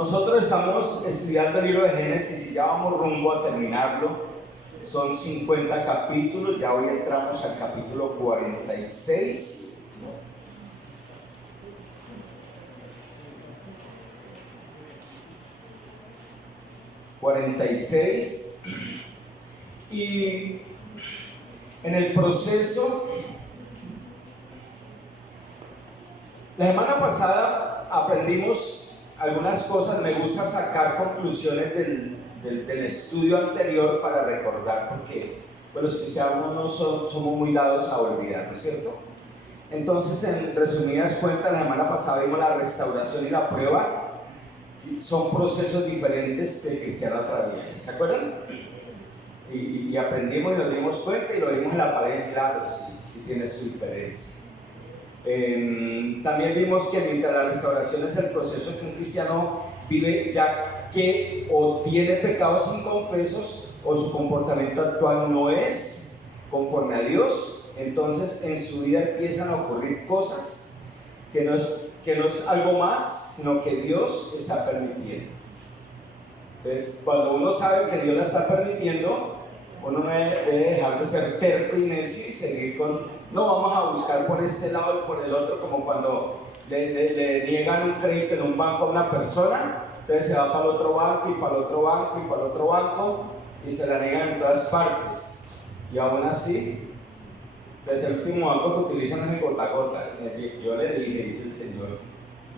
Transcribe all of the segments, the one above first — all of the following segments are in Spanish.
Nosotros estamos estudiando el libro de Génesis y ya vamos rumbo a terminarlo. Son 50 capítulos, ya hoy entramos al capítulo 46. Y en el proceso, la semana pasada aprendimos algunas cosas. Me gusta sacar conclusiones del estudio anterior para recordar, porque los cristianos no somos muy dados a olvidar, ¿no es cierto? Entonces, en resumidas cuentas, la semana pasada vimos la restauración y la prueba. Son procesos diferentes que el cristiano atraviesa, ¿se acuerdan? Y aprendimos y nos dimos cuenta y lo vimos en la pared, claro, sí tiene su diferencia. También vimos que mientras la restauración es el proceso que un cristiano vive, ya que o tiene pecados inconfesos o su comportamiento actual no es conforme a Dios, entonces en su vida empiezan a ocurrir cosas que no es algo más, sino que Dios está permitiendo. Entonces, cuando uno sabe que Dios la está permitiendo, uno no debe dejar de ser terco y necio y seguir no, vamos a buscar por este lado y por el otro, como cuando le niegan un crédito en un banco a una persona, entonces se va para el otro banco y para el otro banco y para el otro banco y se la niegan en todas partes. Y aún así, desde el último banco que utilizan es el gota a gota. Yo le dije, dice el Señor,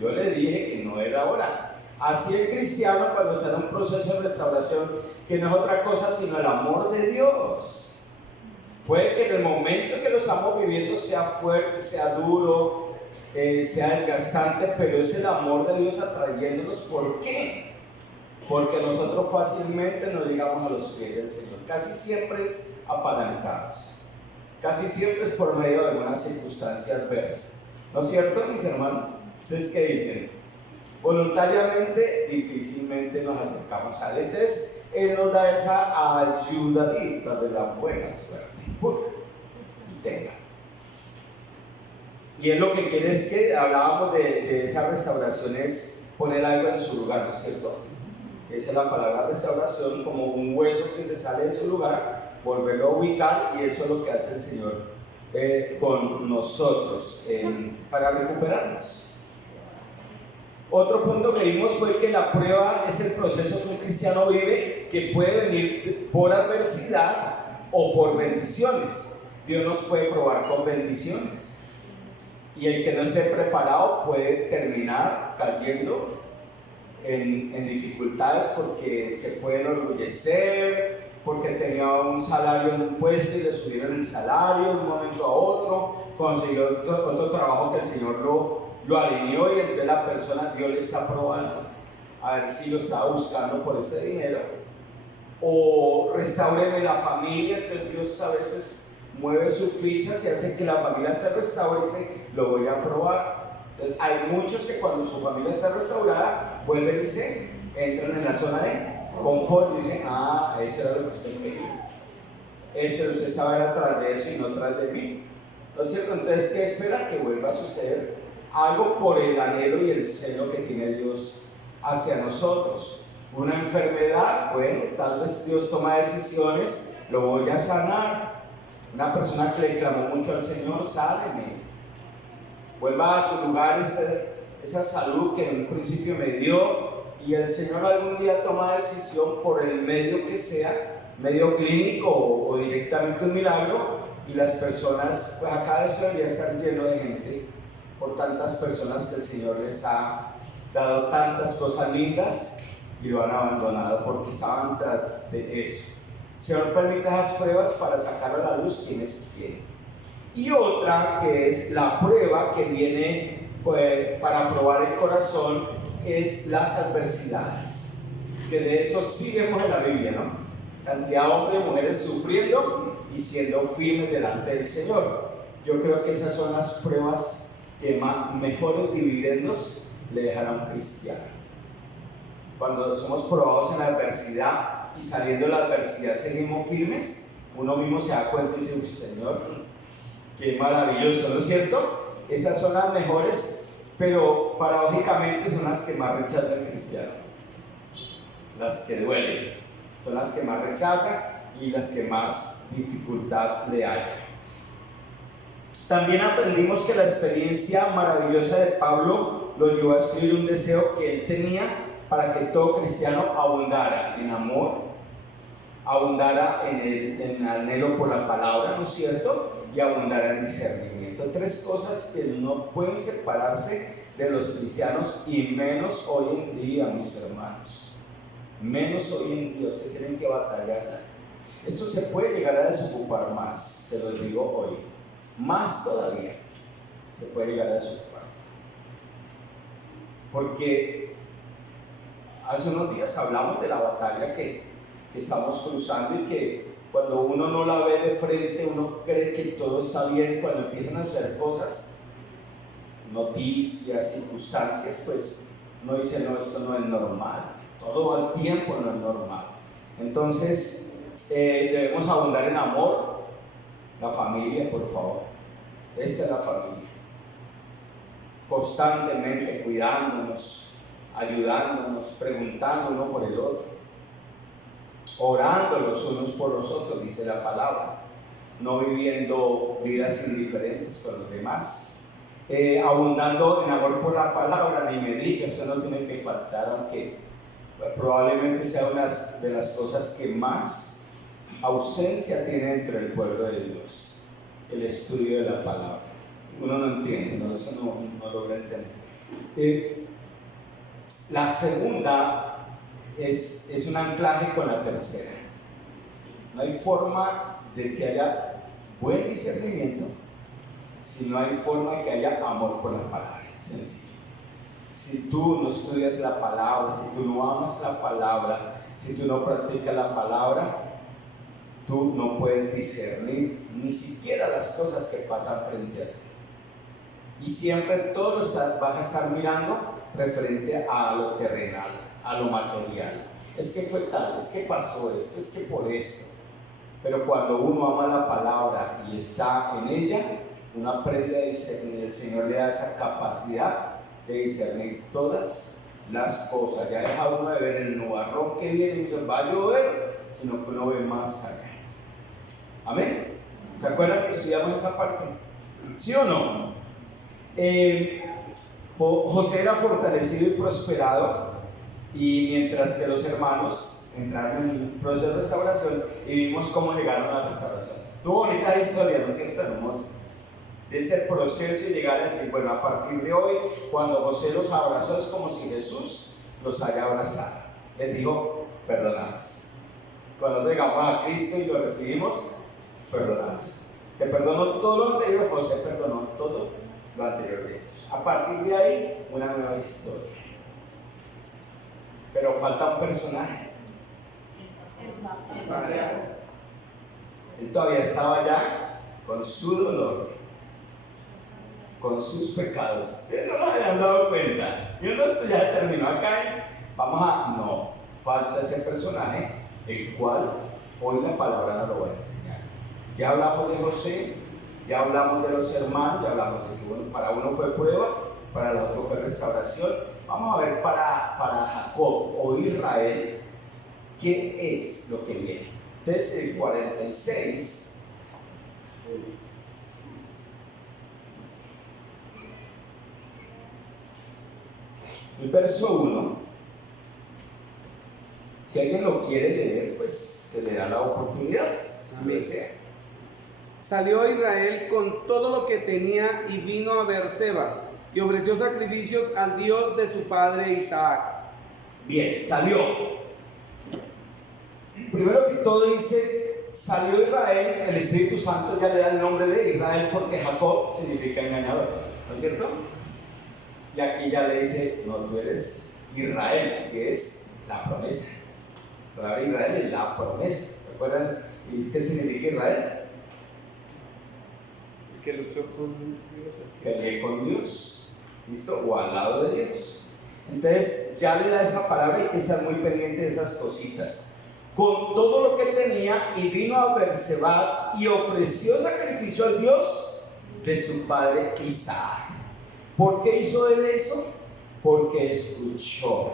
yo le dije que no era hora. Así el cristiano, cuando está en un proceso de restauración, que no es otra cosa sino el amor de Dios. Puede que en el momento que lo estamos viviendo sea fuerte, sea duro, sea desgastante, pero es el amor de Dios atrayéndonos. ¿Por qué? Porque nosotros fácilmente nos llegamos a los pies del Señor. Casi siempre es apalancados. Casi siempre es por medio de alguna circunstancia adversa. ¿No es cierto, mis hermanos? Entonces, ¿qué dicen? Voluntariamente, difícilmente nos acercamos a Él. Entonces, Él nos da esa ayudadita de la buena suerte. Y tenga. Y Él lo que quiere es que hablábamos de esa restauración, es poner algo en su lugar, ¿no es cierto? Esa es la palabra restauración, como un hueso que se sale de su lugar, volverlo a ubicar, y eso es lo que hace el Señor con nosotros para recuperarnos. Otro punto que vimos fue que la prueba es el proceso que un cristiano vive, que puede venir por adversidad o por bendiciones. Dios nos puede probar con bendiciones, y el que no esté preparado puede terminar cayendo en dificultades, porque se puede enorgullecer, porque tenía un salario en un puesto y le subieron el salario de un momento a otro, consiguió otro trabajo que el Señor lo alineó, y entonces la persona, Dios le está probando a ver si lo estaba buscando por ese dinero. O restáureme la familia, entonces Dios a veces mueve sus fichas y hace que la familia se restaure y dice, lo voy a probar. Entonces hay muchos que cuando su familia está restaurada, vuelven y entran en la zona de confort y dicen, eso era lo que usted quería, eso usted estaba atrás de eso y no atrás de mí. ¿No es cierto? Entonces, ¿qué espera? Que vuelva a suceder algo por el anhelo y el celo que tiene Dios hacia nosotros. Una enfermedad, bueno, tal vez Dios toma decisiones, lo voy a sanar. Una persona que le clamó mucho al Señor, sáneme, vuelva a su lugar esa salud que en un principio me dio, y el Señor algún día toma decisión por el medio que sea, medio clínico o directamente un milagro, y las personas, pues acá esto debería estar lleno de gente, por tantas personas que el Señor les ha dado tantas cosas lindas y lo han abandonado porque estaban tras de eso. El Señor permite esas pruebas para sacar a la luz quienes quieren. Y otra, que es la prueba que viene para probar el corazón, es las adversidades, que de eso sí vemos en la Biblia, ¿no? Cantidad de hombres y mujeres sufriendo y siendo firmes delante del Señor. Yo creo que esas son las pruebas que mejores dividendos le dejará a un cristiano. Cuando somos probados en la adversidad y saliendo de la adversidad seguimos firmes, uno mismo se da cuenta y dice, Señor, qué maravilloso, ¿no es cierto? Esas son las mejores, pero paradójicamente son las que más rechaza el cristiano. las que duelen, son las que más rechazan y las que más dificultad le hallan. También aprendimos que la experiencia maravillosa de Pablo lo llevó a escribir un deseo que él tenía para que todo cristiano abundara en amor, abundara en el anhelo por la palabra, ¿no es cierto? Y abundara en discernimiento. Tres cosas que no pueden separarse de los cristianos, y menos hoy en día, mis hermanos. Menos hoy en día, ustedes tienen que batallar. Esto se puede llegar a desocupar más, se los digo hoy. Más todavía se puede llegar a desocupar. Porque hace unos días hablamos de la batalla que estamos cruzando, y que cuando uno no la ve de frente, uno cree que todo está bien. Cuando empiezan a hacer cosas, noticias, circunstancias, pues uno dice, no, esto no es normal. Todo al tiempo no es normal. Entonces, debemos abundar en amor. La familia, por favor. Esta es la familia. Constantemente cuidándonos, ayudándonos, preguntándonos por el otro, orando los unos por los otros, dice la palabra. No viviendo vidas indiferentes con los demás. Abundando en amor por la palabra, ni me diga, eso no tiene que faltar, aunque probablemente sea una de las cosas que más ausencia tiene dentro del pueblo de Dios, el estudio de la palabra. Uno no entiende, ¿no? Eso no logra entender. La segunda es un anclaje con la tercera. No hay forma de que haya buen discernimiento si no hay forma de que haya amor por la palabra. Sencillo. Si tú no estudias la palabra, si tú no amas la palabra, si tú no practicas la palabra, tú no puedes discernir ni siquiera las cosas que pasan frente a ti. Y siempre todo lo vas a estar mirando referente a lo terrenal, a lo material. Es que fue tal, es que pasó esto, es que por esto. Pero cuando uno ama la palabra y está en ella, uno aprende a discernir. El Señor le da esa capacidad de discernir todas las cosas. Ya deja uno de ver el nubarrón que viene y dice, va a llover, sino que uno ve más allá. Amén. ¿Se acuerdan que estudiamos esa parte? ¿Sí o no? José era fortalecido y prosperado, y mientras que los hermanos entraron en un proceso de restauración, y vimos cómo llegaron a la restauración. Tuvo bonita historia, ¿no es cierto? Hermosa. De ese proceso y llegar a decir, bueno, a partir de hoy, cuando José los abrazó, es como si Jesús los haya abrazado. Les dijo, perdonados. Cuando llegamos a Cristo y lo recibimos, perdonados. Te perdonó todo lo anterior, José perdonó todo lo anterior de ellos. A partir de ahí, una nueva historia. Pero falta un personaje. Él todavía estaba allá con su dolor, con sus pecados. Ustedes no nos habían dado cuenta. Yo no estoy, ya terminó acá. No, falta ese personaje, el cual hoy la palabra nos lo va a enseñar. Ya hablamos de José, ya hablamos de los hermanos, ya hablamos de que bueno, para uno fue prueba, para el otro fue restauración. Vamos a ver para Jacob o Israel, ¿qué es lo que viene? Entonces el 46, el verso 1, si alguien lo quiere leer, pues se le da la oportunidad. Amén. Salió Israel con todo lo que tenía y vino a Beerseba y ofreció sacrificios al Dios de su padre Isaac. Bien, salió. Primero que todo dice, salió Israel. El Espíritu Santo ya le da el nombre de Israel porque Jacob significa engañador, ¿no es cierto? Y aquí ya le dice, no, tú eres Israel, que es la promesa. La palabra Israel es la promesa. ¿Recuerdan qué significa Israel? Que luchó con Dios. Peleé con Dios, ¿listo? O al lado de Dios. Entonces ya le da esa palabra, y hay que estar muy pendiente de esas cositas. Con todo lo que tenía, y vino a Beerseba y ofreció sacrificio al Dios de su padre Isaac. ¿Por qué hizo él eso? Porque escuchó.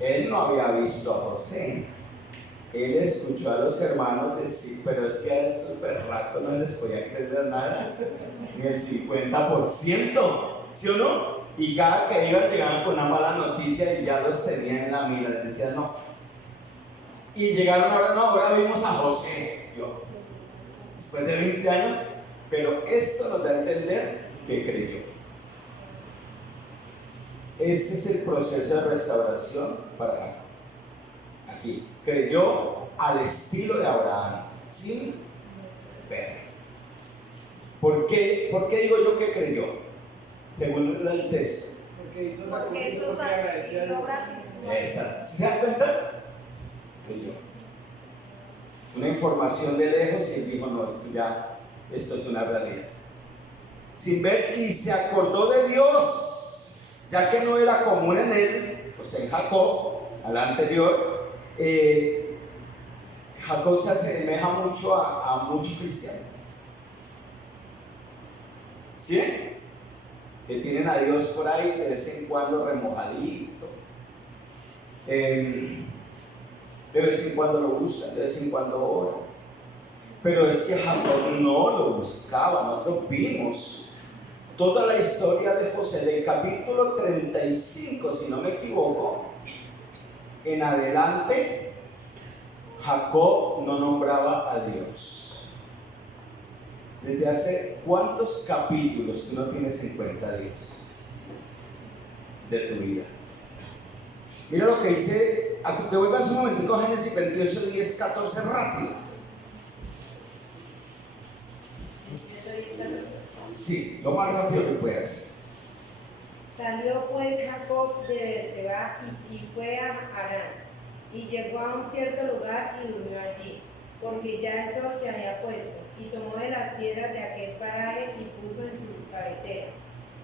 Él no había visto a José. Él escuchó a los hermanos decir, pero es que a esos berracos no les podía creer nada, ni el 50%, ¿sí o no? Y cada que iban llegaban con una mala noticia y ya los tenían en la mira, les decían no. Y llegaron ahora, no, ahora vimos a José, después de 20 años, pero esto nos da a entender que creyó. Este es el proceso de restauración para Jacob. Aquí, creyó al estilo de Abraham, sin ver. ¿Por qué digo yo que creyó? Según el texto. Porque hizo sacrificio, porque agradeció a Dios. Exacto. ¿Se dan cuenta? Creyó. Una información de lejos y él dijo, no, esto es una realidad. Sin ver, y se acordó de Dios, ya que no era común en él, pues en Jacob, al anterior, Jacob se asemeja mucho a muchos cristianos, ¿sí? Que tienen a Dios por ahí de vez en cuando remojadito, de vez en cuando lo buscan, de vez en cuando oran, pero es que Jacob no lo buscaba. Nosotros vimos toda la historia de José del capítulo 35, si no me equivoco, en adelante. Jacob no nombraba a Dios. ¿Desde hace cuántos capítulos tú no tienes en cuenta a Dios de tu vida? Mira lo que dice, devuelvan un momentico a Génesis 28, 10, 14, rápido. Sí, lo más rápido que puedas. Salió pues Jacob de Beerseba y fue a Harán. Y llegó a un cierto lugar y durmió allí, porque ya el sol se había puesto, y tomó de las piedras de aquel paraje y puso en su cabecera,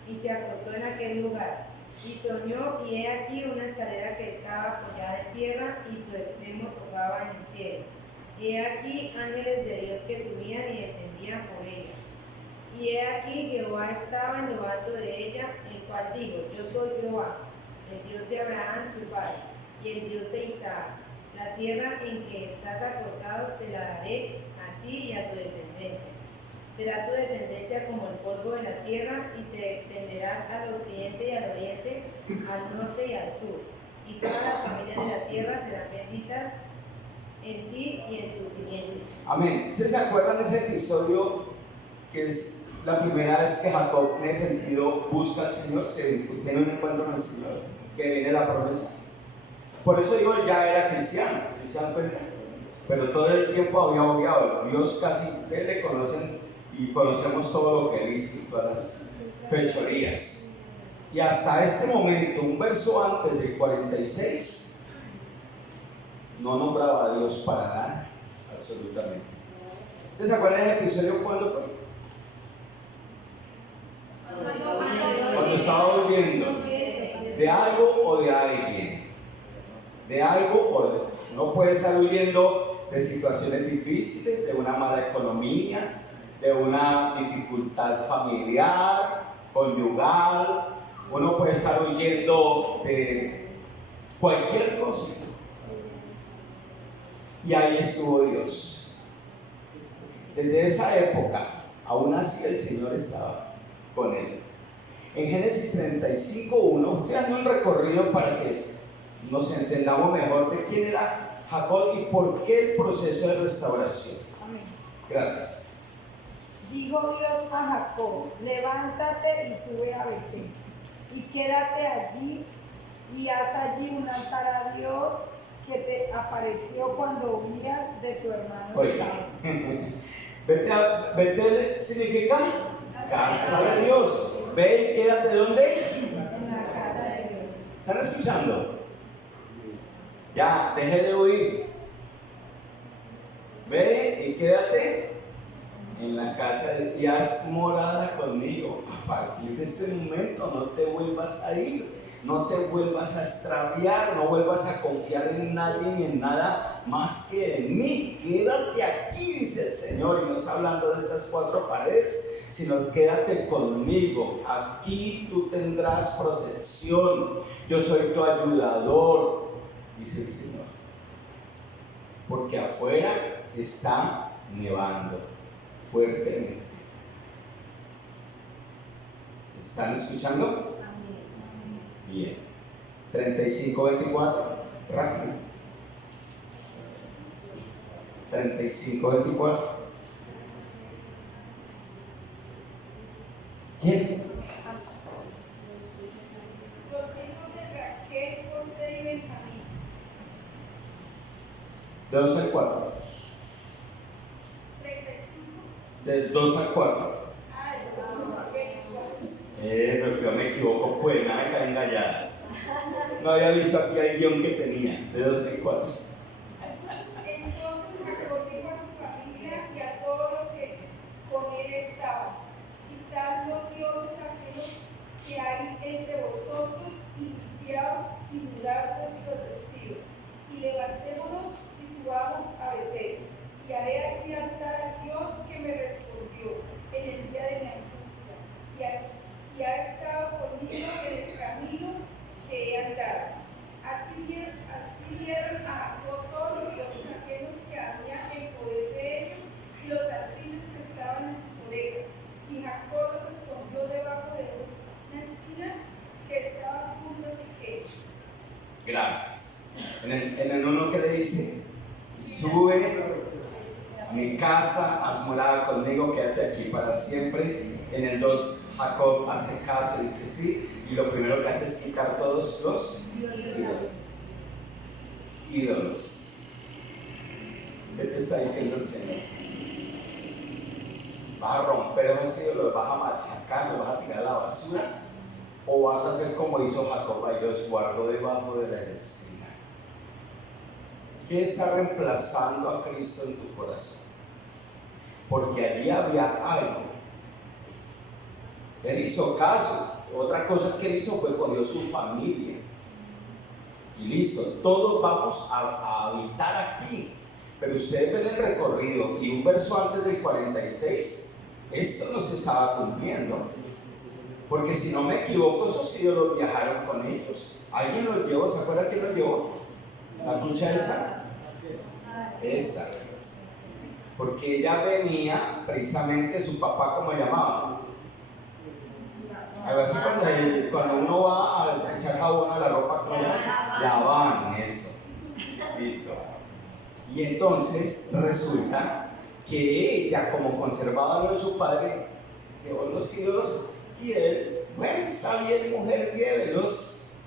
y se acostó en aquel lugar, y soñó, y he aquí una escalera que estaba apoyada en tierra, y su extremo tocaba en el cielo, y he aquí ángeles de Dios que subían y descendían por ella. Y he aquí Jehová estaba en lo alto de ella, el cual dijo, yo soy Jehová, el Dios de Abraham tu padre, y el Dios de Isaac. La tierra en que estás acostado te la daré a ti y a tu descendencia. Será tu descendencia como el polvo de la tierra, y te extenderás al occidente y al oriente, al norte y al sur. Y todas las familias de la tierra serán benditas en ti y en tu simiente. Amén. ¿Ustedes se acuerdan de ese episodio que es la primera vez que Jacob en ese sentido busca al Señor, tiene un encuentro con el Señor, que viene la promesa? Por eso digo, ya era cristiano, ¿sí se dan cuenta? Pero todo el tiempo había obviado. Dios casi, ustedes le conocen y conocemos todo lo que él hizo, todas las fechorías. Y hasta este momento, un verso antes del 46, no nombraba a Dios para nada, absolutamente. ¿Ustedes se acuerdan del episodio cuándo fue? Cuando estaba huyendo de algo o de alguien. De algo o no puede estar huyendo de situaciones difíciles, de una mala economía, de una dificultad familiar, conyugal. Uno puede estar huyendo de cualquier cosa. Y ahí estuvo Dios. Desde esa época, aún así el Señor estaba con él. En Génesis 35:1, estoy dando un recorrido para que nos entendamos mejor de quién era Jacob y por qué el proceso de restauración. Amén. Gracias. Dijo Dios a Jacob, levántate y sube a Betel, y quédate allí, y haz allí un altar a Dios que te apareció cuando huías de tu hermano Esaú. Betel significa casa de Dios. Ve y quédate ¿dónde? En la casa de Dios. ¿Están escuchando? Ya, deje de huir. Ve y quédate en la casa y haz morada conmigo. A partir de este momento no te vuelvas a ir, no te vuelvas a extraviar, no vuelvas a confiar en nadie ni en nada más que en mí. Quédate aquí, dice el Señor, y no está hablando de estas cuatro paredes, sino quédate conmigo. Aquí tú tendrás protección. Yo soy tu ayudador. dice el Señor, porque afuera está nevando fuertemente. ¿Están escuchando? Bien. 35:24, rápido. 35:24. ¿Quién? Los hijos de Raquel, José y Benjamín. De 2 al 4. 35. De 2 al 4. Pero yo me equivoco, pues nada de caer engañada. No había visto aquí el guión que tenía, de 2 al 4. Entonces Jacob dijo a su familia y a todos los que con él estaban: quitad los dioses ajenos que hay entre vosotros y limpiaos y mudad vuestros vestidos, y levantémonos y subamos a Betel, y haré allí altar al Dios que me respondió en el día de mi angustia, y ha estado conmigo en el camino que he andado. Así dieron a Jacob todos los dioses ajenos que había en poder de ellos y los asirios que estaban en sus orejas. Y Jacob los escondió debajo de una encina que estaba junto a Siquem. Gracias. En el 1 que le dice, sube a mi casa, haz morada conmigo, quédate aquí para siempre. En el 2, Jacob hace caso y dice sí, y lo primero que hace es quitar todos los ídolos. ¿Qué te está diciendo el Señor? ¿Vas a romper esos ídolos, vas a machacar, los vas a tirar a la basura? ¿O vas a hacer como hizo Jacob y los guardó debajo de la encina? ¿Qué está reemplazando a Cristo en tu corazón? Porque allí había algo. Él hizo caso. Otra cosa que él hizo fue cogió su familia. Y listo, todos vamos a habitar aquí. Pero ustedes ven el recorrido y un verso antes del 46, esto no se estaba cumpliendo. Porque si no me equivoco, esos ídolos viajaron con ellos. ¿Alguien los llevó? ¿Se acuerda quién los llevó? ¿La cucha esta? Esta. Porque ella venía, precisamente su papá, ¿cómo llamaba? A veces cuando uno va a echar jabón a la ropa, ¿cómo llama? Lavan, eso. Listo. Y entonces resulta que ella, como conservaba lo de su padre, se llevó los ídolos y él, bueno, está bien, mujer, llévelos.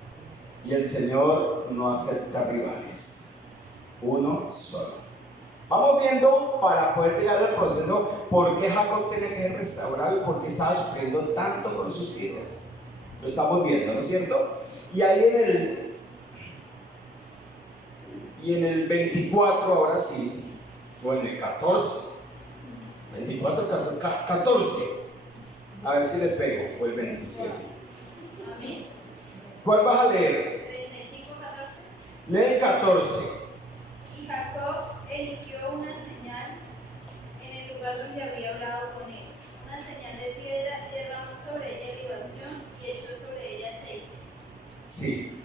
Y el Señor no acepta rivales, uno solo. Vamos viendo para poder llegar al proceso por qué Jacob tiene que ser restaurado y por qué estaba sufriendo tanto con sus hijos. Lo estamos viendo, ¿no es cierto? Y ahí en el 24, ahora sí, o en el 14, 24, 14, a ver si le pego, o el 27. ¿Cuál vas a leer? 35, 14. Lee el 14. Y Jacob eligió una señal en el lugar donde había hablado con él, una señal de piedra, y derramó sobre ella libación y echó sobre ella aceite. Sí.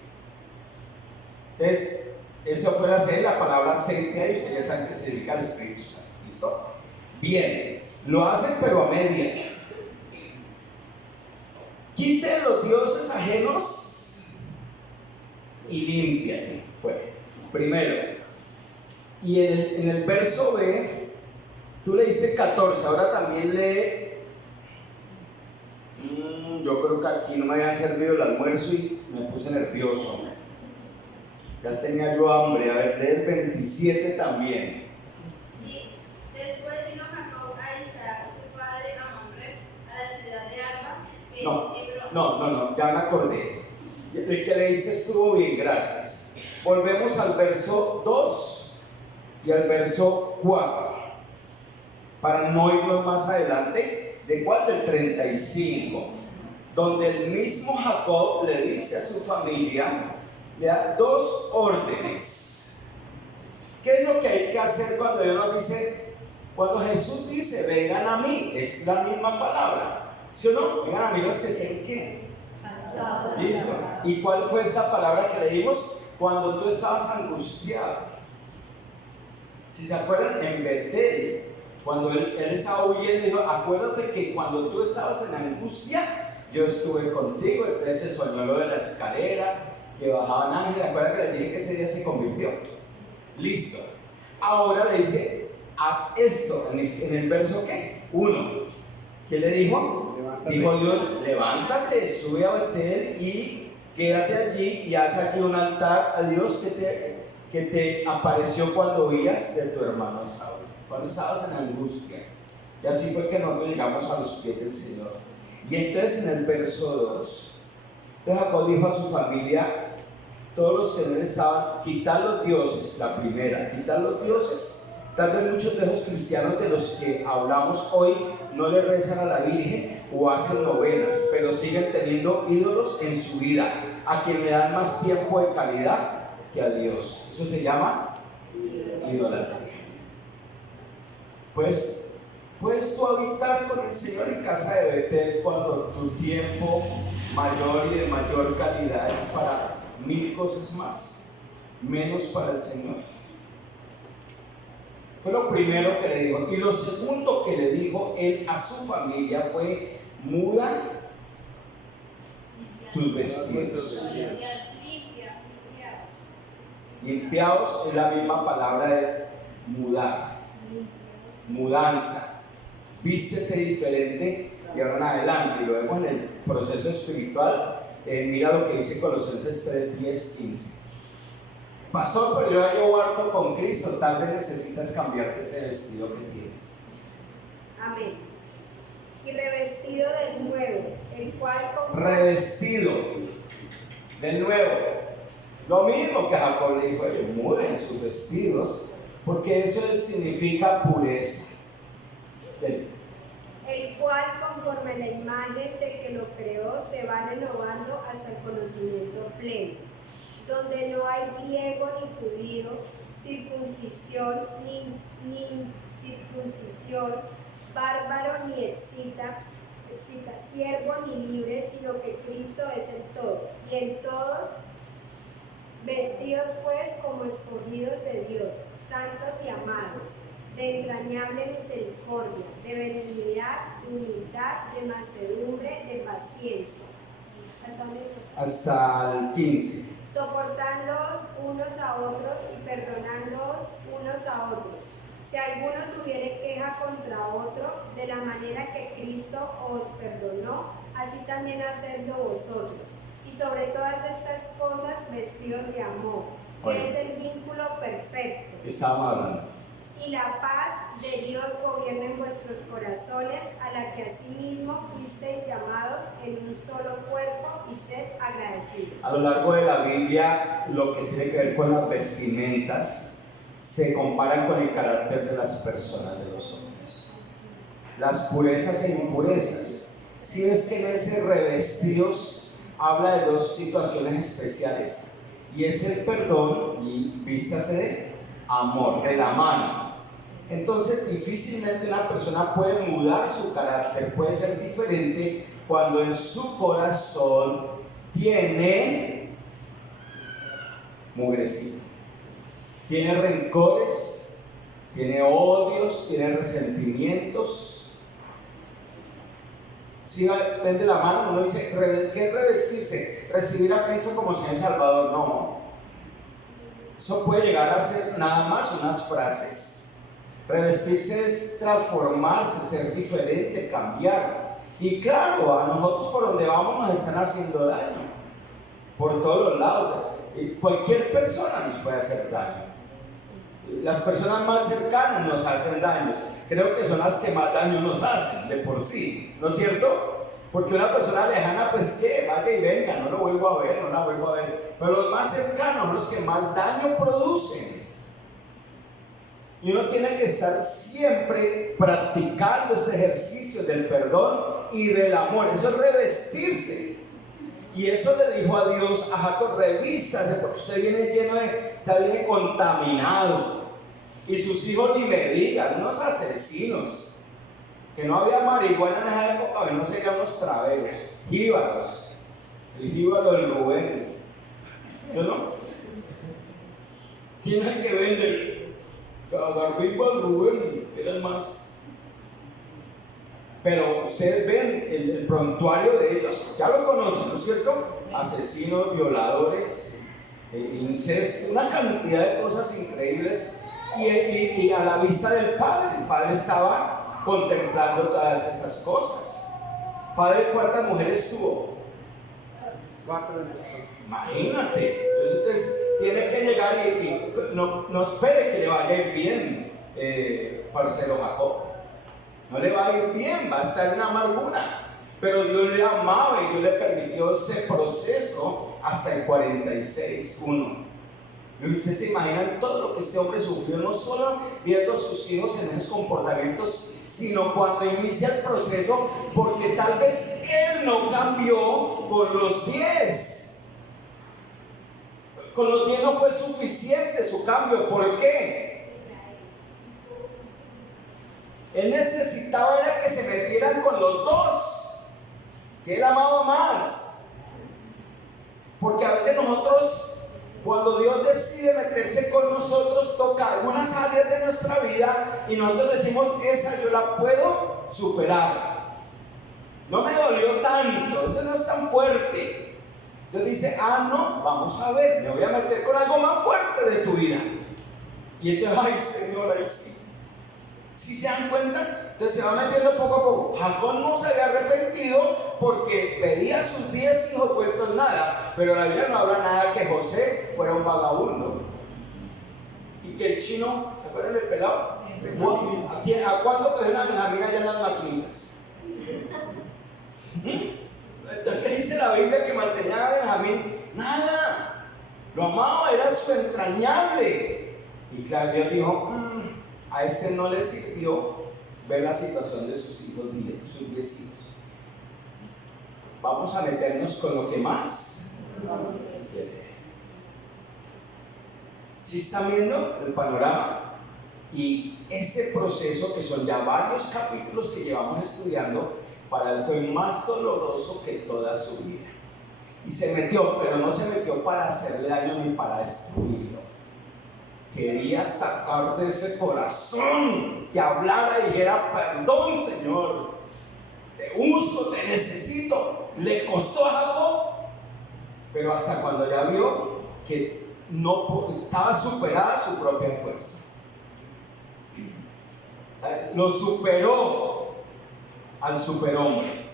Entonces, eso fue la palabra aceite ahí, ustedes saben que se dedica al Espíritu Santo. ¿Listo? Bien, lo hacen pero a medias. Quite los dioses ajenos y límpiate. Fue. Primero. Y en el verso B, tú leíste 14, ahora también lee. Yo creo que aquí no me habían servido el almuerzo y me puse nervioso. Ya tenía yo hambre. A ver, lee el 27 también. Y después vino Jacob a Isaac, su padre, a Mamre, a la ciudad de Arba, que es Hebrón. No, ya me acordé. El que leíste estuvo bien, gracias. Volvemos al verso 2 y al verso 4. Para no irnos más adelante, ¿de cuál? Del 35. Donde el mismo Jacob le dice a su familia, le da dos órdenes. ¿Qué es lo que hay que hacer cuando Dios nos dice, cuando Jesús dice, vengan a mí? Es la misma palabra. ¿Sí o no? Vengan a mí los que estén, ¿qué? Cansados. Listo. ¿Y cuál fue esta palabra que leímos? cuando tú estabas angustiado. Si se acuerdan, en Betel, cuando él estaba huyendo, dijo, acuérdate que cuando tú estabas en angustia, yo estuve contigo. Entonces se soñó lo de la escalera, que bajaban ángeles. ¿Acuerdan que les dije que ese día se convirtió? Listo. Ahora le dice, haz esto. En el verso ¿qué? 1. ¿Qué le dijo? Levántate. Dijo Dios, levántate, sube a Betel y quédate allí y haz aquí un altar a Dios que te apareció cuando oías de tu hermano Saúl, cuando estabas en angustia. Y así fue que nosotros llegamos a los pies del Señor. Y entonces en el verso 2, entonces Jacob dijo a su familia, todos los que en él estaban, quitar los dioses, la primera, quitar los dioses. Tal vez muchos de los cristianos de los que hablamos hoy no le rezan a la Virgen o hacen novenas, pero siguen teniendo ídolos en su vida, a quien le dan más tiempo de calidad que a Dios. Eso se llama idolatría. Pues puedes tú habitar con el Señor en casa de Betel cuando tu tiempo mayor y de mayor calidad es para 1000 cosas más, menos para el Señor. Fue lo primero que le dijo. Y lo segundo que le dijo él a su familia fue, muda tus vestidos. Limpiaos es la misma palabra de mudar, mudanza. Vístete diferente y ahora en adelante. Y lo vemos en el proceso espiritual. Mira lo que dice Colosenses 3, 10, 15. Pastor, pero yo ya llevo harto con Cristo, tal vez necesitas cambiarte ese vestido que tienes. Amén. Y revestido del nuevo, el cual Revestido del nuevo. Lo mismo que Jacob le dijo, muden sus vestidos, porque eso significa pureza. el cual conforme a la imagen del que lo creó se va renovando hasta el conocimiento pleno, donde no hay griego ni judío, circuncisión ni incircuncisión, bárbaro ni excita, siervo ni libre, sino que Cristo es el todo, y en todos vestidos pues como escogidos de Dios, santos y amados, de entrañable misericordia, de benignidad, de humildad, de mansedumbre, de paciencia. Hasta el 15. Soportándoos unos a otros y perdonándoos unos a otros. Si alguno tuviere queja contra otro, de la manera que Cristo os perdonó, así también hacedlo vosotros. Y sobre todas estas cosas, vestidos de amor, que es el vínculo perfecto. ¿Qué estábamos hablando? Y la paz de Dios gobierna en vuestros corazones, a la que asimismo fuisteis llamados en un solo cuerpo, y sed agradecidos. A lo largo de la Biblia, lo que tiene que ver con las vestimentas se comparan con el carácter de las personas, de los hombres. Las purezas e impurezas. Si es que en ese revestidos habla de dos situaciones especiales, y es el perdón y vístase de amor, de la mano. Entonces difícilmente una persona puede mudar su carácter, puede ser diferente cuando en su corazón tiene mugrecito, tiene rencores, tiene odios, tiene resentimientos. Si ven de la mano, uno dice, ¿qué es revestirse? Recibir a Cristo como Señor y Salvador. No, eso puede llegar a ser nada más unas frases. Revestirse es transformarse, ser diferente, cambiar. Y claro, a nosotros por donde vamos nos están haciendo daño, por todos los lados. Cualquier persona nos puede hacer daño. Las personas más cercanas nos hacen daño. Creo que son las que más daño nos hacen de por sí, ¿no es cierto? Porque una persona lejana, pues que vaya y venga, no lo vuelvo a ver, no la vuelvo a ver. Pero los más cercanos son los que más daño producen. Y uno tiene que estar siempre practicando este ejercicio del perdón y del amor. Eso es revestirse. Y eso le dijo a Dios a Jacob: revístase, porque usted viene contaminado. Y sus hijos ni me digan, unos asesinos. Que no había marihuana en esa época, que no serían unos traveros, jíbaros. El jíbaro del Rubén. ¿Yo no? ¿Quién es el que vende? Garbimba, Rubén, era el más. Pero ustedes ven el prontuario de ellos, ya lo conocen, ¿no es cierto? Asesinos, violadores, incesto, una cantidad de cosas increíbles. Y a la vista del padre, el padre estaba contemplando todas esas cosas. Padre, ¿cuántas mujeres tuvo? 4. Imagínate. Entonces tiene que llegar y no espere que le vaya a ir bien, parcero Jacob. No le va a ir bien, va a estar en amargura. Pero Dios le amaba y Dios le permitió ese proceso hasta el 46:1. Y ustedes se imaginan todo lo que este hombre sufrió, no solo viendo a sus hijos en esos comportamientos, sino cuando inicia el proceso, porque tal vez él no cambió con los 10. Con los 10 no fue suficiente su cambio. ¿Por qué? Él necesitaba era que se metieran con los 2, que él amaba más. Porque a veces nosotros, cuando Dios decide meterse con nosotros, toca algunas áreas de nuestra vida y nosotros decimos, esa yo la puedo superar. No me dolió tanto, eso no es tan fuerte. Dios dice, no, vamos a ver, me voy a meter con algo más fuerte de tu vida. Y entonces, ay Señor, ahí sí. ¿Sí se dan cuenta? Entonces se va metiendo poco a poco. Jacob no se había arrepentido porque veía a sus 10 hijos vueltos nada, pero la Biblia no habla nada que José fuera un vagabundo y que el chino, ¿se acuerdan del pelado? ¿A cuándo cogieron a Benjamín allá en las maquinitas? Entonces, ¿qué dice la Biblia que mantenía a Benjamín? Nada, lo amaba, era su entrañable. Y claro, Dios dijo, a este no le sirvió ver la situación de sus hijos, sus 10 hijos. Vamos a meternos con lo que más quiere. ¿Sí están viendo el panorama? Y ese proceso, que son ya varios capítulos que llevamos estudiando, para él fue más doloroso que toda su vida. Y se metió, pero no se metió para hacerle daño ni para destruirlo. Quería sacar de ese corazón que hablara y dijera, perdón Señor, te busco, te necesito. Le costó a Jacob, pero hasta cuando ya vio que no estaba superada su propia fuerza, lo superó al superhombre.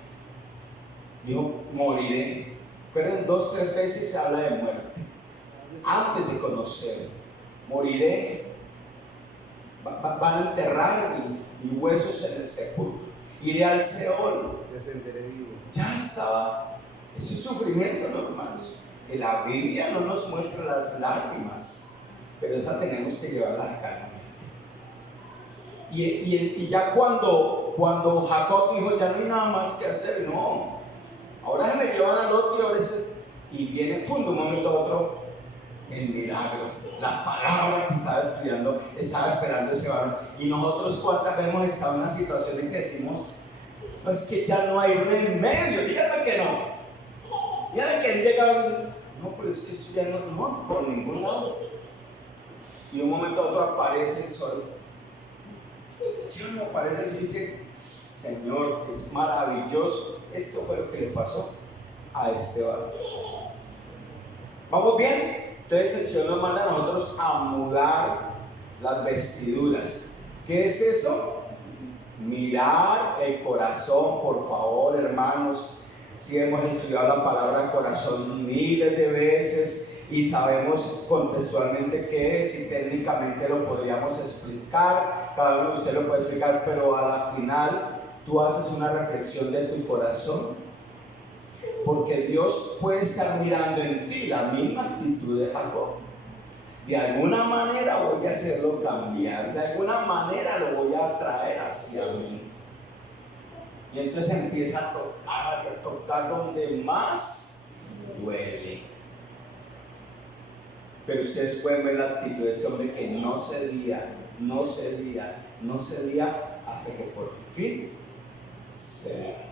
Dijo, moriré. Pero 2-3 veces se habla de muerte antes de conocerlo. Moriré, van a enterrar mis huesos en el sepulcro, iré al Seol. Ya estaba, ese es sufrimiento, ¿no, hermanos? Que la Biblia no nos muestra las lágrimas, pero esa tenemos que llevarla a cabo. Y ya cuando Jacob dijo, ya no hay nada más que hacer, no, ahora se me llevan al otro y ahora y viene de un momento a otro el milagro, la palabra que estaba estudiando, estaba esperando ese varón. Y nosotros, ¿cuántas veces hemos estado en una situación en que decimos, no, es que ya no hay remedio? Díganme que no. Díganme que han llegado, no, pero es que esto ya no, por ningún lado. Y de un momento a otro aparece el sol. Si uno aparece y dice, Señor, es maravilloso, esto fue lo que le pasó a este varón. ¿Vamos bien? Entonces el Señor nos manda a nosotros a mudar las vestiduras. ¿Qué es eso? Mirar el corazón, por favor, hermanos. Si hemos estudiado la palabra corazón miles de veces y sabemos contextualmente qué es y técnicamente lo podríamos explicar, cada uno de ustedes lo puede explicar, pero a la final tú haces una reflexión de tu corazón. Porque Dios puede estar mirando en ti la misma actitud de Jacob. De alguna manera voy a hacerlo cambiar, de alguna manera lo voy a atraer hacia mí. Y entonces empieza a tocar donde más duele. Pero ustedes pueden ver la actitud de este hombre que no cedía hasta que por fin cedió.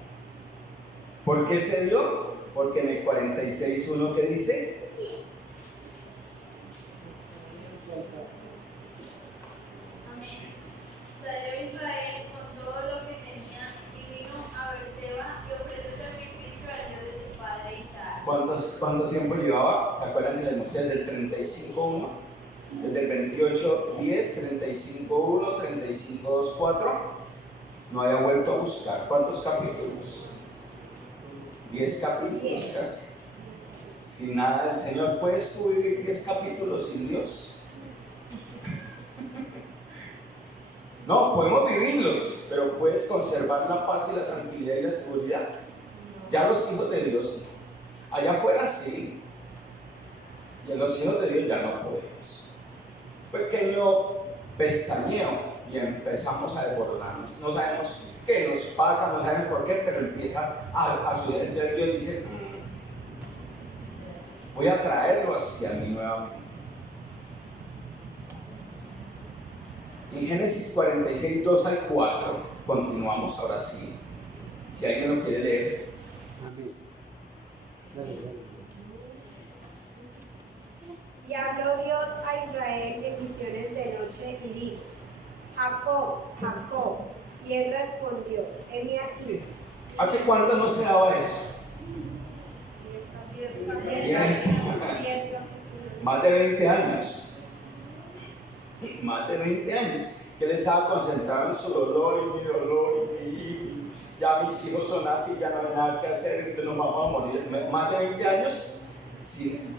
¿Por qué se dio? Porque en el 46:1 que dice, ¿Cuánto tiempo llevaba? ¿Se acuerdan que les mostré del 35.1? Desde el 28.10, 35.1, 35.2.4. No había vuelto a buscar. ¿Cuántos capítulos? 10 capítulos casi. Sin nada del Señor. ¿Puedes tú vivir 10 capítulos sin Dios? No, podemos vivirlos, pero puedes conservar la paz y la tranquilidad y la seguridad. Ya los hijos de Dios, allá afuera sí, y a los hijos de Dios ya no podemos. Pequeño pestañeo y empezamos a desbordarnos. No sabemos qué nos pasa, no sabemos por qué, pero empieza a subir. Entonces Dios dice, voy a traerlo hacia mí nuevamente. En Génesis 46, 2 al 4, continuamos ahora sí. Si alguien lo quiere leer. Y habló Dios a Israel en visiones de noche y dijo: Jacob, Jacob. Y él respondió: heme aquí. ¿Hace cuánto no se daba eso? Más de 20 años. Más de 20 años. Que él estaba concentrado en su dolor y mi dolor y ya mis hijos son así, ya no hay nada que hacer, entonces nos vamos a morir. Más de 20 años, sí.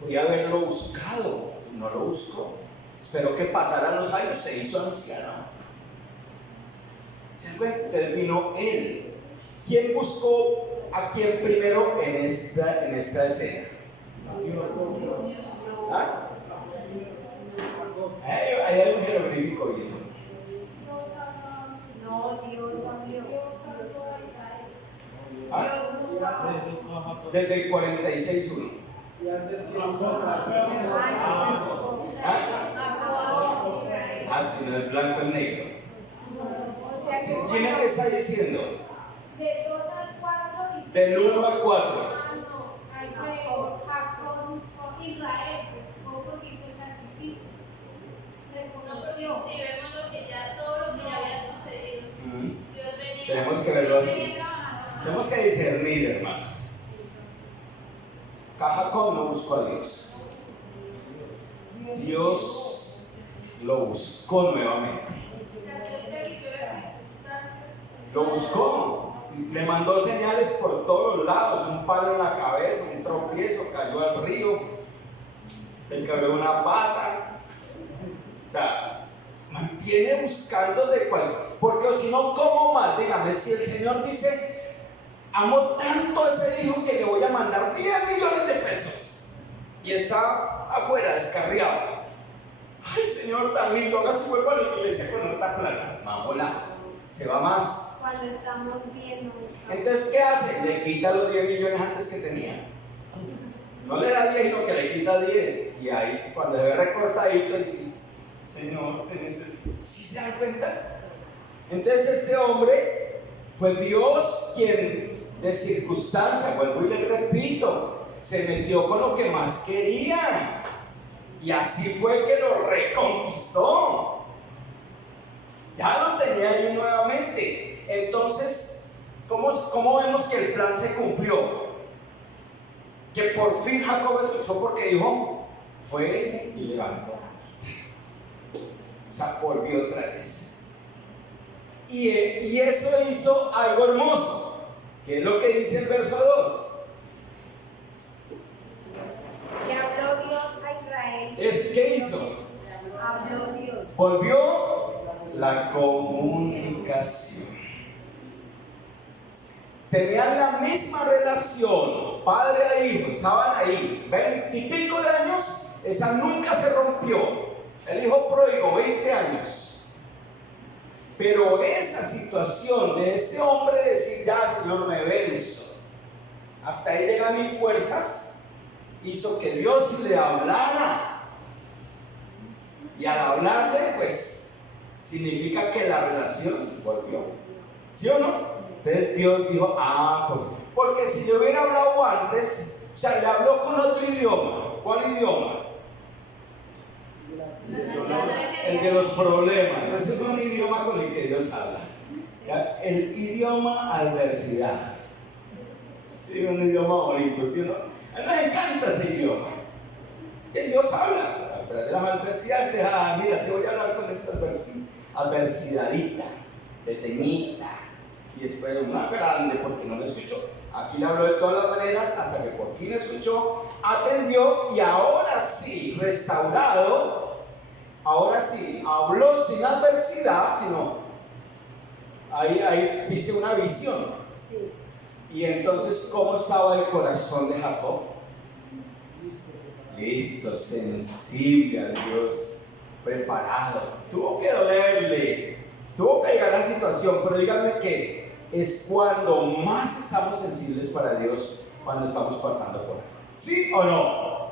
Voy a haberlo buscado, no lo buscó. Esperó que pasaran los años, se hizo anciano. Entonces vino él. ¿Quién buscó a quién primero en esta escena? ¿Ah? Hay un jeroglífico bien. No, Dios habló. ¿Ah? Desde el 46.1. Ah, si no es blanco y negro. O sea que ¿Quién que está diciendo? De 2 al 4 dice. Del 1 al 4. Ah, no. Ahí fue Jacob buscó Israel, buscó porque hizo el sacrificio. Reconoció. Si vemos todo lo que ya había sucedido. Dios venía. Tenemos que verlo así. Venía trabajando. Tenemos que discernir, hermanos. Jacob no buscó a Dios. Dios lo buscó nuevamente. Lo buscó. Le mandó señales por todos los lados. Un palo en la cabeza, un tropiezo, cayó al río. Se quebró una pata. O sea, mantiene buscando de cualquier. Porque si no, ¿cómo más? Dígame, si el Señor dice: amo tanto a ese hijo que le voy a mandar 10 millones de pesos. Y está afuera, descarriado. Ay, Señor, tan lindo, ahora sí vuelvo a la iglesia con harta plata. Mamola, se va más. cuando estamos bien, no buscamos. Entonces, ¿qué hace? Le quita los 10 millones antes que tenía. No le da 10, sino que le quita 10. Y ahí, cuando se ve recortadito, dice: Señor, te necesito. ¿Sí se dan cuenta? Entonces, este hombre fue Dios quien, de circunstancia, vuelvo y le repito, se metió con lo que más quería. Y así fue que lo reconquistó. Ya lo tenía ahí nuevamente. Entonces, ¿cómo vemos que el plan se cumplió? Que por fin Jacob escuchó, porque dijo, fue y levantó. O sea, volvió otra vez. Y eso hizo algo hermoso, que es lo que dice el verso 2. Y habló Dios a Israel. ¿Qué hizo? Habló Dios. Volvió la comunicación. Tenían la misma relación, padre a hijo, estaban ahí, 20 y pico de años, esa nunca se rompió. El hijo pródigo, 20 años. Pero esa situación de este hombre decir: ya, Señor, me venzo, hasta ahí llegan mis fuerzas, hizo que Dios le hablara. Y al hablarle, pues, significa que la relación volvió. ¿Sí o no? Entonces Dios dijo: porque si le hubiera hablado antes, o sea, le habló con otro idioma. ¿Cuál idioma? El de los problemas. Ese es un idioma con el que Dios habla. El idioma adversidad. Sí, un idioma bonito, ¿sí o no? A mí nos encanta ese idioma. Que Dios habla a través de las adversidades. Mira, te voy a hablar con esta adversidadita, pequeñita, y después una grande porque no me escuchó. Aquí le habló de todas las maneras hasta que por fin escuchó, atendió y ahora sí, restaurado, ahora sí, habló sin adversidad, sino ahí dice una visión. Sí. Y entonces, ¿cómo estaba el corazón de Jacob? Listo, sensible a Dios, preparado. Tuvo que dolerle, tuvo que llegar a la situación, pero díganme que es cuando más estamos sensibles para Dios, cuando estamos pasando por ahí. ¿Sí o no?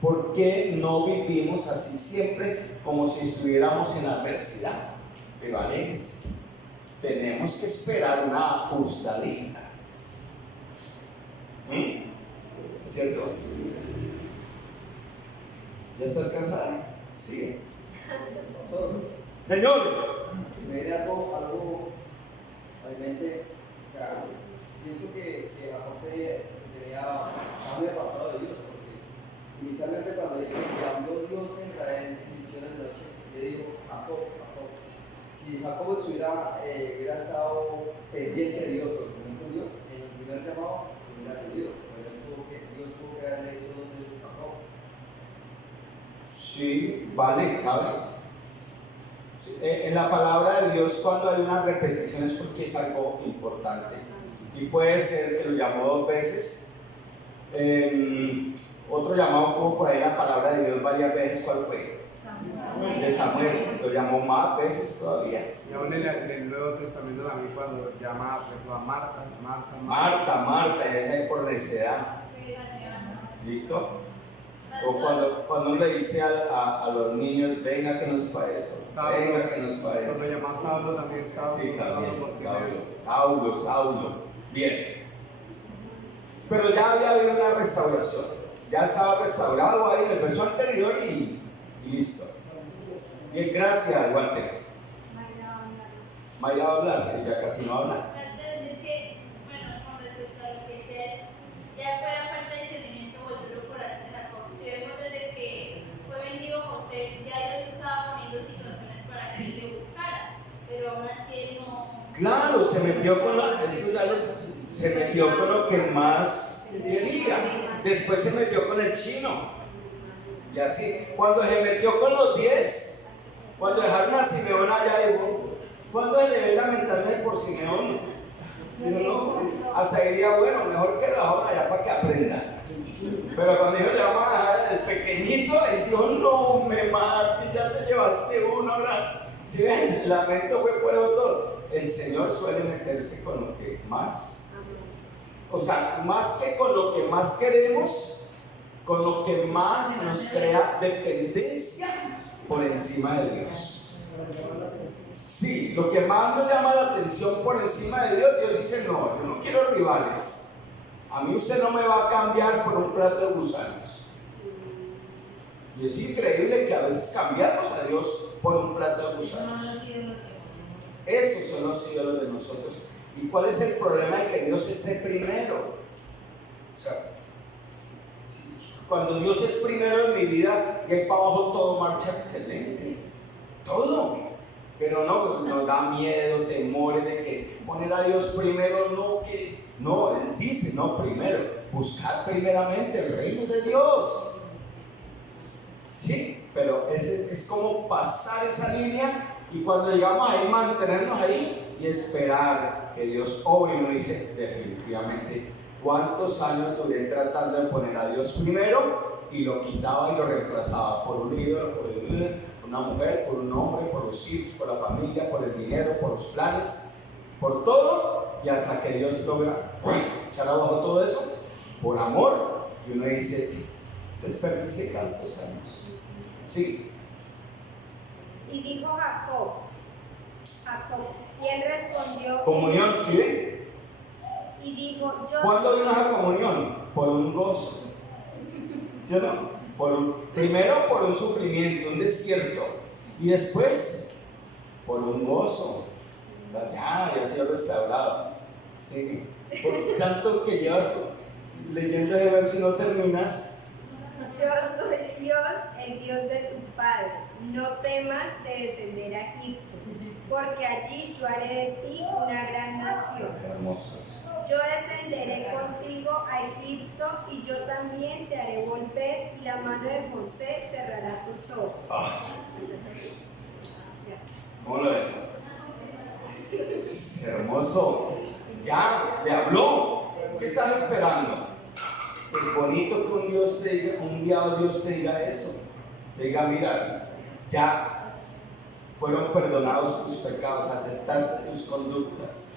¿Por qué no vivimos así siempre como si estuviéramos en adversidad, pero alegres? Tenemos que esperar una ajustadita. ¿Cierto? ¿Ya estás cansada? Sí. Señor. Si me viene algo a mi mente, o sea, pienso que Jacob tenía hambre apartado de Dios, porque inicialmente cuando dice que habló Dios en Israel en visiones de noche, le dijo Jacob, Jacob. Si Jacob hubiera estado pendiente de Dios, o con Dios, en el primer llamado, hubiera pedido, pero Dios tuvo que haberle dicho dónde es Jacob. Sí, vale, cabe. En la palabra de Dios, cuando hay una repetición es porque es algo importante. Y puede ser que lo llamó 2 veces. Otro llamado como por ahí la palabra de Dios varias veces. ¿Cuál fue? De Samuel. Lo llamó más veces todavía. Y aún en el Nuevo Testamento también cuando llama a Marta, Marta, y deja de por necedad. ¿Listo? O cuando uno le dice a los niños, venga que nos para eso, venga que nos para eso. Cuando llama a Saulo también, Sí, también, Saulo. Bien. Pero ya había habido una restauración. Ya estaba restaurado ahí en el verso anterior y listo. Bien, gracias, Walter. Mayra va a hablar, ella casi no habla. Bueno, con respecto a lo que sea, ya fuera falta de discernimiento, volverlo por hacer Jacob. Si vemos desde que fue vendido José, ya Dios estaba poniendo situaciones para que él le buscara, pero aún así él no. Claro, se metió con lo que más quería. Después se metió con el chino. Y así, cuando se metió con los 10, cuando dejaron a Simeón allá, dijo, ¿cuándo se le ve lamentarse por Simeón? Dijo, no, hasta diría, bueno, mejor que lo dejaron allá para que aprenda. Pero cuando dijo, le vamos a dejar el pequeñito, ahí dijo, no, me mate, ya te llevaste uno, ahora. Si ven, el lamento fue por todo. El Señor suele meterse con lo que más, o sea, más que con lo que más queremos, con lo que más nos crea dependencia por encima de Dios. Sí, lo que más nos llama la atención por encima de Dios, Dios dice, no, yo no quiero rivales. A mí usted no me va a cambiar por un plato de gusanos. Y es increíble que a veces cambiamos a Dios por un plato de gusanos. Esos son los ídolos de nosotros. ¿Y cuál es el problema de que Dios esté primero? O sea, cuando Dios es primero en mi vida y ahí para abajo todo marcha excelente. Todo. Pero no, nos da miedo, temores de que poner a Dios primero, no, Él dice, no, primero, buscar primeramente el reino de Dios. Sí, pero es como pasar esa línea y cuando llegamos ahí, mantenernos ahí y esperar que Dios obre. Y uno dice, definitivamente, ¿cuántos años duré tratando de poner a Dios primero y lo quitaba y lo reemplazaba por un ídolo, por una mujer, por un hombre, por los hijos, por la familia, por el dinero, por los planes, por todo, y hasta que Dios logra echar abajo todo eso por amor? Y uno dice, desperdicié tantos años. Sí. Y dijo Jacob, y él respondió, Comunión, ¿sí ven? y dijo, yo ¿Cuándo vino esa comunión? Por un gozo. ¿Sí o no? Primero por un sufrimiento, un desierto, y después por un gozo. Ya ha sido restaurado. Sí. Por tanto que llevas leyendo ese verso y no terminas. Yo soy Dios, el Dios de tu padre. No temas de descender a Egipto, porque allí yo haré de ti una gran nación. Hermosas. Yo descenderé contigo a Egipto y yo también te haré volver y la mano de José cerrará tus ojos. ¿Cómo lo ven? Es hermoso. Ya le habló. ¿Qué estás esperando? Es bonito que un día Dios te diga eso. Te diga, mira, ya fueron perdonados tus pecados, aceptaste tus conductas.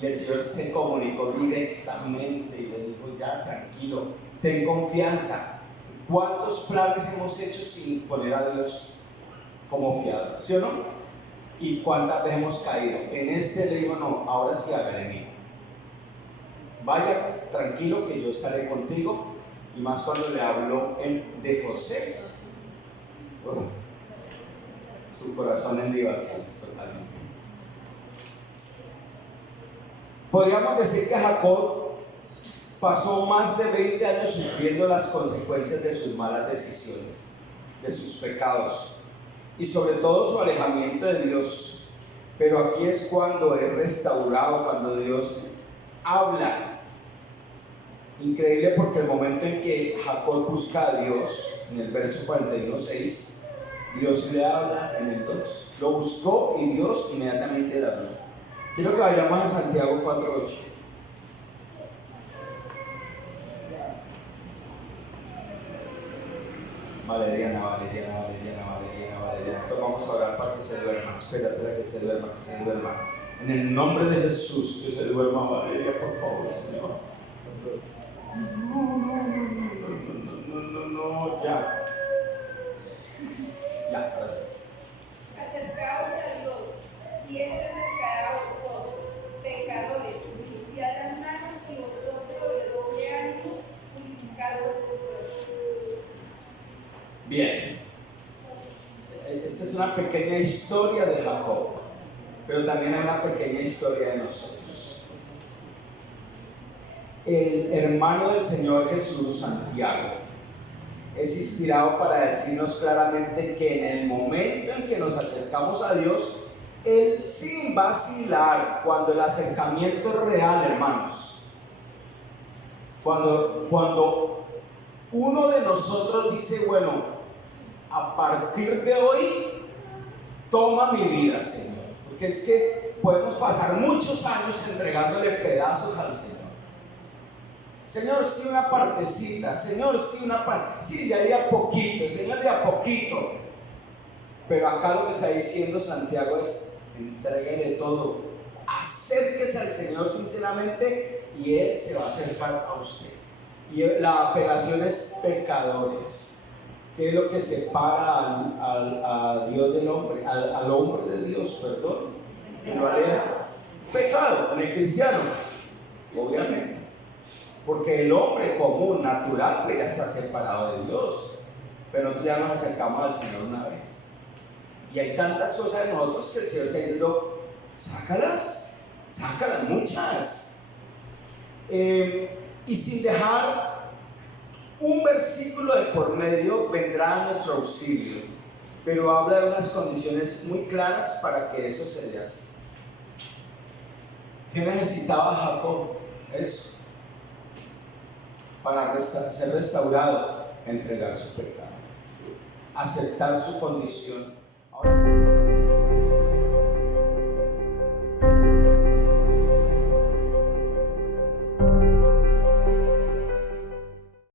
Y el Señor se comunicó directamente y le dijo, ya tranquilo, ten confianza. ¿Cuántos planes hemos hecho sin poner a Dios como fiador? ¿Sí o no? ¿Y cuántas veces hemos caído? En este le dijo, no, ahora sí hágale mío. Vaya tranquilo que yo estaré contigo. Y más cuando le habló de José. Su corazón en libaciones totalmente. Podríamos decir que Jacob pasó más de 20 años sufriendo las consecuencias de sus malas decisiones, de sus pecados y sobre todo su alejamiento de Dios. Pero aquí es cuando es restaurado, cuando Dios habla. Increíble, porque el momento en que Jacob busca a Dios, en el verso 41:6, Dios le habla en el 2. Lo buscó y Dios inmediatamente le habló. Quiero que vayamos a Santiago 4:8. Valeriana. Entonces vamos a orar para que se duerma. Espérate a que se duerma. En el nombre de Jesús, que se duerma Valeria, por favor, Señor. No, ya. Ya, ahora sí. Acercaos a Dios, y Él se acercará a vosotros, pecadores, limpiad las manos y vosotros de doble ánimo, purificad vuestros cuerpos. Bien. Esta es una pequeña historia de Jacob, pero también hay una pequeña historia de nosotros. El hermano del Señor Jesús, Santiago, es inspirado para decirnos claramente que en el momento en que nos acercamos a Dios, Él sin vacilar, cuando el acercamiento es real, hermanos, cuando uno de nosotros dice, bueno, a partir de hoy, toma mi vida, Señor, porque es que podemos pasar muchos años entregándole pedazos al Señor. Señor, sí una partecita, Señor, sí una parte, sí, de a poquito, Señor, de a poquito. Pero acá lo que está diciendo Santiago es, entréguele todo, acérquese al Señor sinceramente y Él se va a acercar a usted. Y la apelación es pecadores. ¿Qué es lo que separa a Dios del hombre, al hombre de Dios, perdón? Que lo aleja. Pecado, en el cristiano, obviamente. Porque el hombre común, natural, pues ya está separado de Dios. Pero ya nos acercamos al Señor una vez. Y hay tantas cosas de nosotros que el Señor está diciendo, sácalas, muchas. Y sin dejar un versículo de por medio, vendrá a nuestro auxilio. Pero habla de unas condiciones muy claras para que eso se dé así. ¿Qué necesitaba Jacob? Eso. Para ser restaurado, entregar su pecado, aceptar su condición